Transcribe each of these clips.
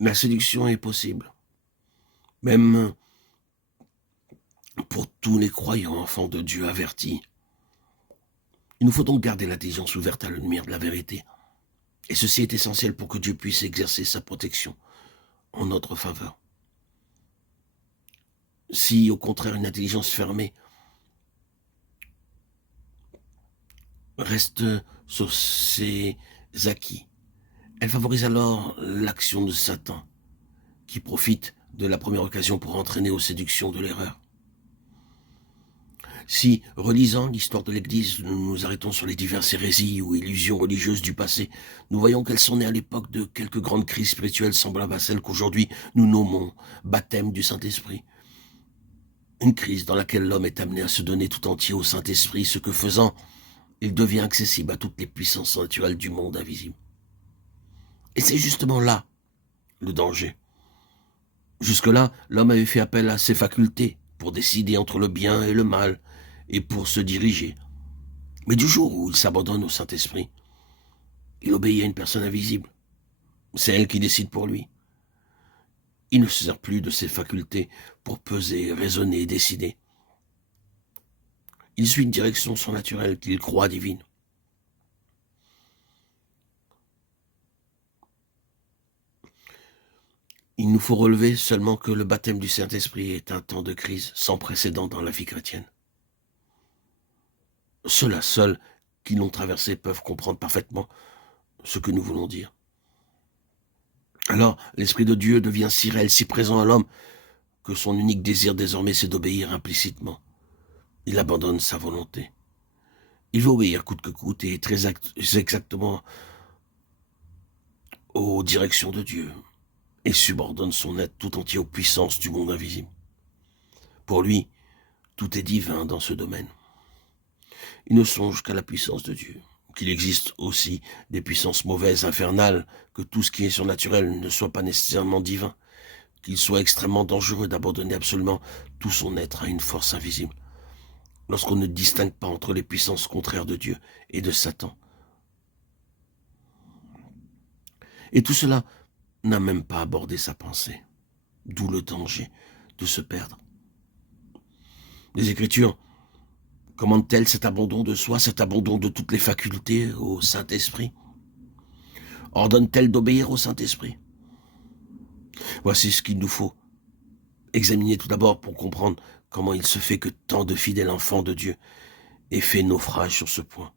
La séduction est possible, même pour tous les croyants enfants de Dieu avertis. Il nous faut donc garder l'intelligence ouverte à la lumière de la vérité. Et ceci est essentiel pour que Dieu puisse exercer sa protection en notre faveur. Si, au contraire, une intelligence fermée reste sur ses acquis, elle favorise alors l'action de Satan, qui profite de la première occasion pour entraîner aux séductions de l'erreur. Si, relisant l'histoire de l'Église, nous nous arrêtons sur les diverses hérésies ou illusions religieuses du passé, nous voyons qu'elles sont nées à l'époque de quelques grandes crises spirituelles semblables à celles qu'aujourd'hui nous nommons baptême du Saint-Esprit. Une crise dans laquelle l'homme est amené à se donner tout entier au Saint-Esprit, ce que faisant, il devient accessible à toutes les puissances naturelles du monde invisible. Et c'est justement là le danger. Jusque-là, l'homme avait fait appel à ses facultés pour décider entre le bien et le mal, et pour se diriger. Mais du jour où il s'abandonne au Saint-Esprit, il obéit à une personne invisible. C'est elle qui décide pour lui. Il ne se sert plus de ses facultés pour peser, raisonner et décider. Il suit une direction surnaturelle qu'il croit divine. Il nous faut relever seulement que le baptême du Saint-Esprit est un temps de crise sans précédent dans la vie chrétienne. Ceux-là seuls qui l'ont traversé peuvent comprendre parfaitement ce que nous voulons dire. Alors, l'Esprit de Dieu devient si réel, si présent à l'homme, que son unique désir désormais c'est d'obéir implicitement. Il abandonne sa volonté. Il veut obéir coûte que coûte et très exactement aux directions de Dieu et subordonne son être tout entier aux puissances du monde invisible. Pour lui, tout est divin dans ce domaine. Il ne songe qu'à la puissance de Dieu, qu'il existe aussi des puissances mauvaises, infernales, que tout ce qui est surnaturel ne soit pas nécessairement divin, qu'il soit extrêmement dangereux d'abandonner absolument tout son être à une force invisible, lorsqu'on ne distingue pas entre les puissances contraires de Dieu et de Satan. Et tout cela n'a même pas abordé sa pensée, d'où le danger de se perdre. Les Écritures commandent-elles cet abandon de soi, cet abandon de toutes les facultés au Saint-Esprit? Ordonnent-elles d'obéir au Saint-Esprit? Voici ce qu'il nous faut examiner tout d'abord pour comprendre comment il se fait que tant de fidèles enfants de Dieu aient fait naufrage sur ce point.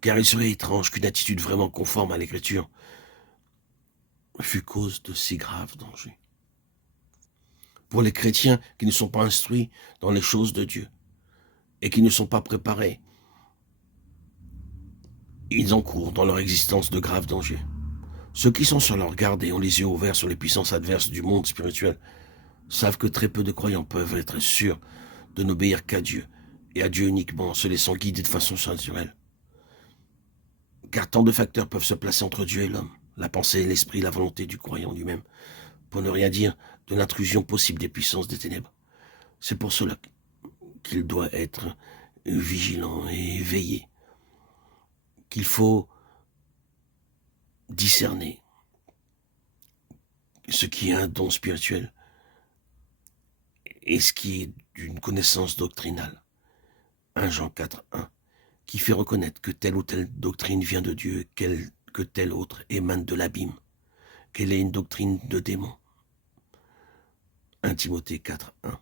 Car il serait étrange qu'une attitude vraiment conforme à l'Écriture fût cause de si graves dangers. Pour les chrétiens qui ne sont pas instruits dans les choses de Dieu et qui ne sont pas préparés, ils encourent dans leur existence de graves dangers. Ceux qui sont sur leur garde et ont les yeux ouverts sur les puissances adverses du monde spirituel savent que très peu de croyants peuvent être sûrs de n'obéir qu'à Dieu, et à Dieu uniquement en se laissant guider de façon naturelle. Car tant de facteurs peuvent se placer entre Dieu et l'homme, la pensée, l'esprit, la volonté du croyant lui-même, pour ne rien dire de l'intrusion possible des puissances des ténèbres. C'est pour cela qu'il doit être vigilant et veillé, qu'il faut discerner ce qui est un don spirituel et ce qui est d'une connaissance doctrinale. 1 Jean 4:1, qui fait reconnaître que telle ou telle doctrine vient de Dieu, que telle autre émane de l'abîme, qu'elle est une doctrine de démon. 1 Timothée 4:1.